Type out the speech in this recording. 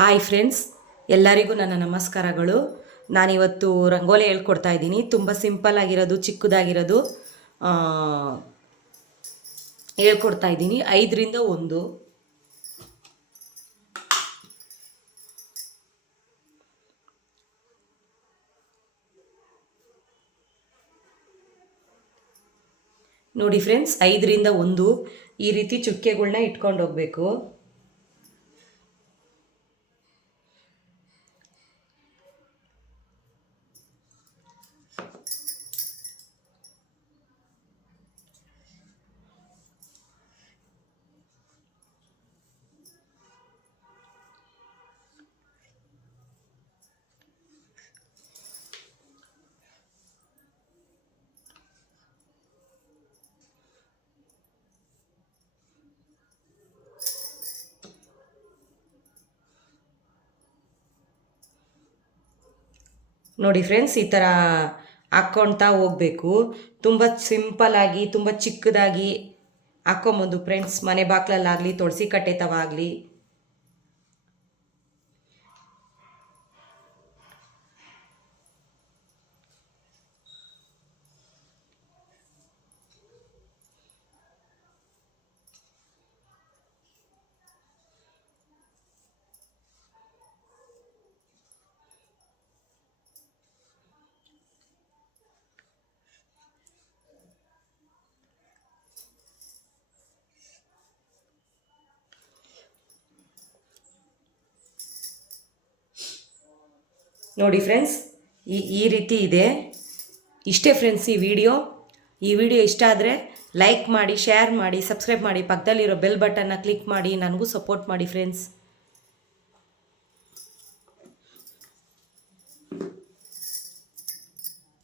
Hi friends, ಎಲ್ಲರಿಗೂ ನನ್ನ ನಮಸ್ಕಾರಗಳು. ನಾನಿವತ್ತು ರಂಗೋಲಿ ಹೇಳ್ಕೊಡ್ತಾ ಇದ್ದೀನಿ. ತುಂಬ ಸಿಂಪಲ್ ಆಗಿರೋದು, ಚಿಕ್ಕದಾಗಿರೋದು ಹೇಳ್ಕೊಡ್ತಾ ಇದ್ದೀನಿ. 5ರಿಂದ 1. ನೋಡಿ ಫ್ರೆಂಡ್ಸ್, 5ರಿಂದ 1 ಈ ರೀತಿ ಚುಕ್ಕೆಗಳ್ನ ಇಟ್ಕೊಂಡು ಹೋಗಬೇಕು. ನೋಡಿ ಫ್ರೆಂಡ್ಸ್, ಈ ಥರ ಹಾಕ್ಕೊಳ್ತಾ ಹೋಗಬೇಕು. ತುಂಬ ಸಿಂಪಲ್ಲಾಗಿ, ತುಂಬ ಚಿಕ್ಕದಾಗಿ ಹಾಕ್ಕೊಂಬೋದು ಫ್ರೆಂಡ್ಸ್. ಮನೆ ಬಾಗಿಲಲ್ಲಾಗಲಿ, ತುಳಸಿ ಕಟ್ಟೆ ತವ ಆಗಲಿ. ನೋಡಿ ಫ್ರೆಂಡ್ಸ್, ಈ ರೀತಿ ಇದೆ. ಇಷ್ಟೇ ಫ್ರೆಂಡ್ಸ್ ಈ ವಿಡಿಯೋ ಇಷ್ಟ ಆದರೆ ಲೈಕ್ ಮಾಡಿ, ಶೇರ್ ಮಾಡಿ, ಸಬ್ಸ್ಕ್ರೈಬ್ ಮಾಡಿ, ಪಕ್ಕದಲ್ಲಿರೋ ಬೆಲ್ ಬಟನ್ನ ಕ್ಲಿಕ್ ಮಾಡಿ, ನನಗೂ ಸಪೋರ್ಟ್ ಮಾಡಿ ಫ್ರೆಂಡ್ಸ್.